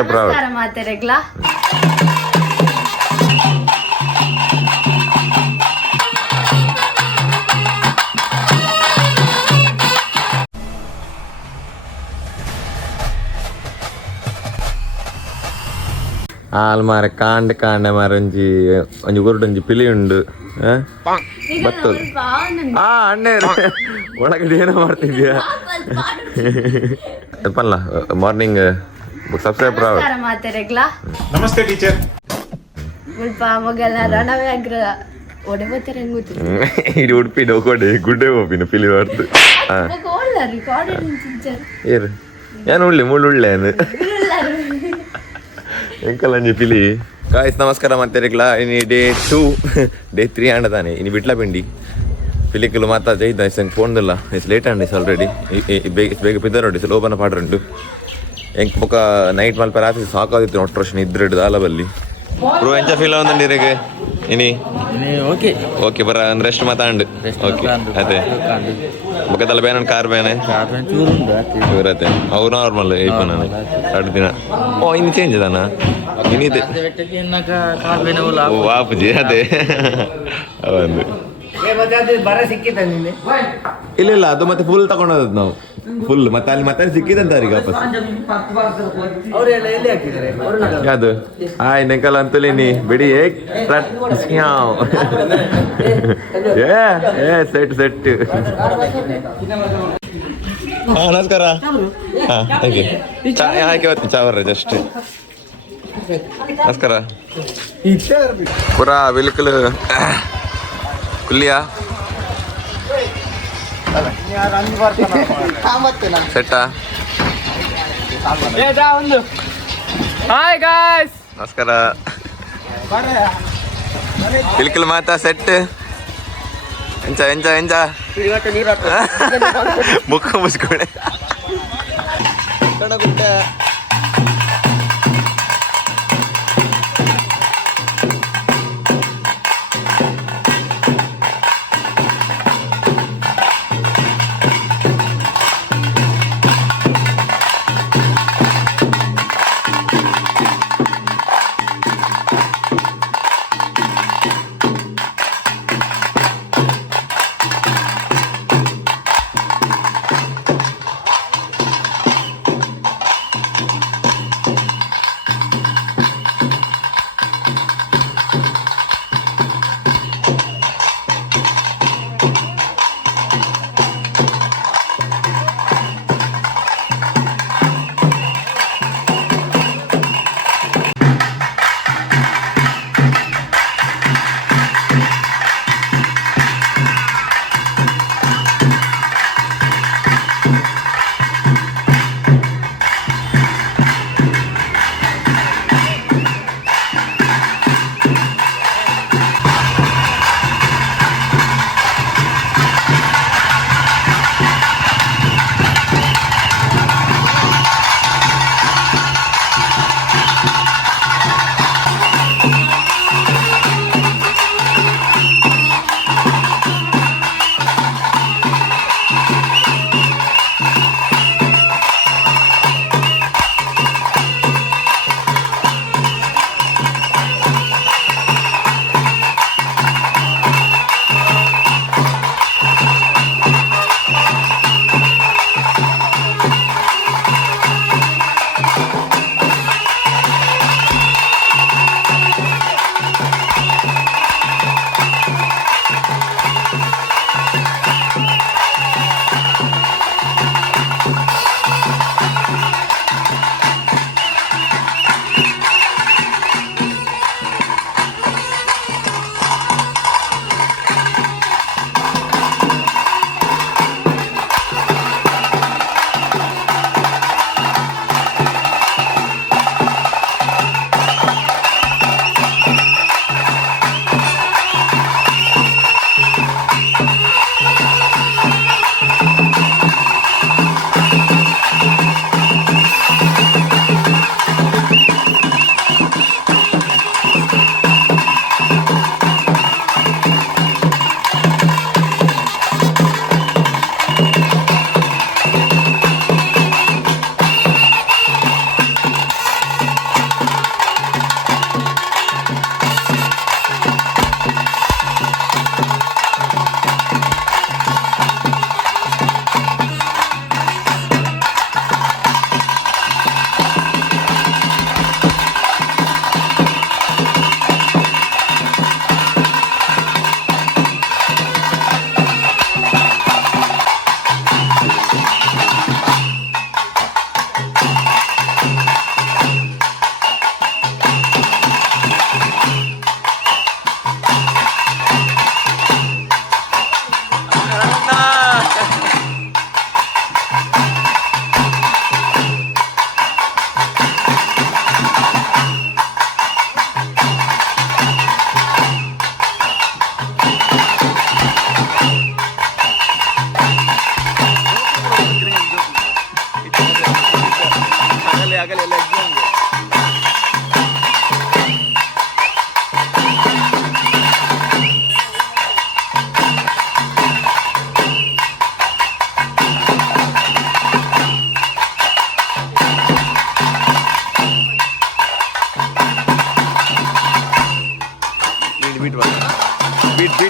ನಮಸ್ಕಾರ ಮಾತೆರೆಗ್ಲಾ ಮಾರ ಕಾಂಡ ಕಾಂಡ ಮಾರ ಒಂಜಿ ಒಂಜಿ ಪಿಲಿ ಉಂಡು ಬರ್ತದೆ ಅಣ್ಣೆ ಒಳಗಡೆ ಏನೋ ಮಾಡ್ತಿದ್ಯಾ ಪಲ್ಲ ಮಾರ್ನಿಂಗ್ ಸಬ್ಸ್ಕ್ರೈಬ್ ಮಾತೆರೆಗ್ಲಾ ನಮಸ್ತೆ ಟೀಚರ್ ಮುಲ್ಪ ಮಗಲ್ಲ ರಣವ್ಯಾಗ್ರ ಒಡೆಬತ್ತಾರೆ ಇಡಿ ಉಡುಪಿ ಡೋಕೋಡೆ ಗುಡ್ಡೆ ಹೋಪಿನ ಪಿಲಿ ಬರ್ತು ಏರು ಏನು ಉಳ್ಳಿ ಮುಳ್ಳುಳ್ಳೆ ಎಂಕಲ್ಲಂಜಿ ಪಿಲಿ ಗಾಯ್ಸ್ ನಮಸ್ಕಾರ ಮಾಡ್ತಿರಕ್ಲ ಇನಿ ಡೇ 2 ಡೇ 3 ಆಂಡದಾನೆ ಇನಿ ಬಿಟ್ಲ ಪಿಂಡಿ ಪಿಲಿಕಲು ಮಾತಾ ಜೈದ ಇಸಂಗೆ ಫೋನ್ದಿಲ್ಲ is late and is already ಬೇಗ ಪಿದ್ದ ನೋಡಿ ಇಸ್ ಲೋಬನ ಪಾಡ್ರಂಡು ಎಂಕ್ ಮುಖ ನೈಟ್ ಮಲ್ಪ ರಾತ್ರಿ ಸಾಕಾದಿತ್ತು ನೋಟ್ರೋಷನ್ ಇದ್ರಡು ದಾಲಬಲ್ಲಿ ಬ್ರೋ ಎಂಚ ಫೀಲ್ ಆವಂದಂడి ಇರಗೆ ಇನಿ ಓಕೆ ಓಕೆ ಬರ ಒಂದು ರೆಸ್ಟ್ ಮಾತಾಂಡು ಓಕೆ ಅದೇ ಮುಖದಲ್ಲ ಬೇನ ಕಾರ್ ಬೇನೆ ಇವರತ್ತೆ ಅವು ನಾರ್ಮಲ್ ಏಪ ನಾನು 2 ದಿನ ಓ ಇನ್ನು ಚೇಂಜ್ ಅದಾನ ಇನ್ನಿದೆ ವಾಪಜಿ ಅದೇ ಒಂದು ಇಲ್ಲ ಅದು ಮತ್ತೆ ಫುಲ್ ತಗೊಂಡೋದ್ ನಾವು ಫುಲ್ ಮತ್ತೆ ಅಲ್ಲಿ ಮತ್ತೆ ಸಿಕ್ಕಿದಂತ ಅವ್ರಿಗೆ ವಾಪಸ್ ಯಾವುದು ನೆಂಕಲ್ ಅಂತಲೀನಿ ಬಿಡಿ ಸೆಟ್ ಸೆಟ್ ನಮಸ್ಕಾರ ಹಾಗೆ ಹಾಕಿ ಬರ್ತೀನಿ ಚಾವರ್ರೆ ಜಸ್ಟ್ ನಮಸ್ಕಾರ ಪುರಾ ವಿಲ್ಕಲ್ ಕುಲ್ಲಿಯಾ ಸೆಟ್ಟಾ ಹಾಯ್ ಗಾಯ್ಸ್ ನಮಸ್ಕಾರ ವಿಲ್ಕಲ್ ಮಾತಾ ಸೆಟ್ ಎಂಚ ಎಂಚ ಎಂಚ ಮುಖ ಮುಚ್ಕೊಂಡೆ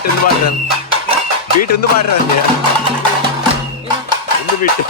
ಬೀಟ್ ಒಂದು ಮಾಡ್ರ ಬೀಟ್ ಒಂದು ಮಾಡ್ರ ಅಂದ್ಯಾ ಒಂದು ಬೀಟ್